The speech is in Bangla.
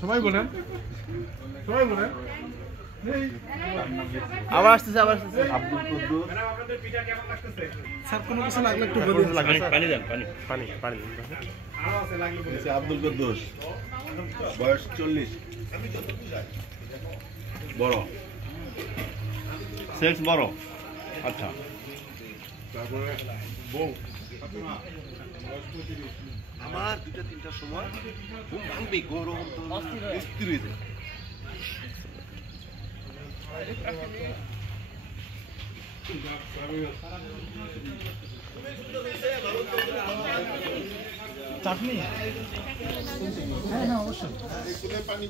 সবাই বলেন আবার আসতেছে আব্দুল কুদ্দুস স্যার কোনো কিছু লাগলে একটু বলুন। পানি দেন পানি আব্দুল কুদ্দুস বয়স 40 বড় সেলস বড় আচ্ছা তারপরে বউ আমার 2-3টার সময় ঘুম ভাঙবে গরম তো স্থির হয়ে যায় চাটনি হ্যাঁ অবশ্যই পানি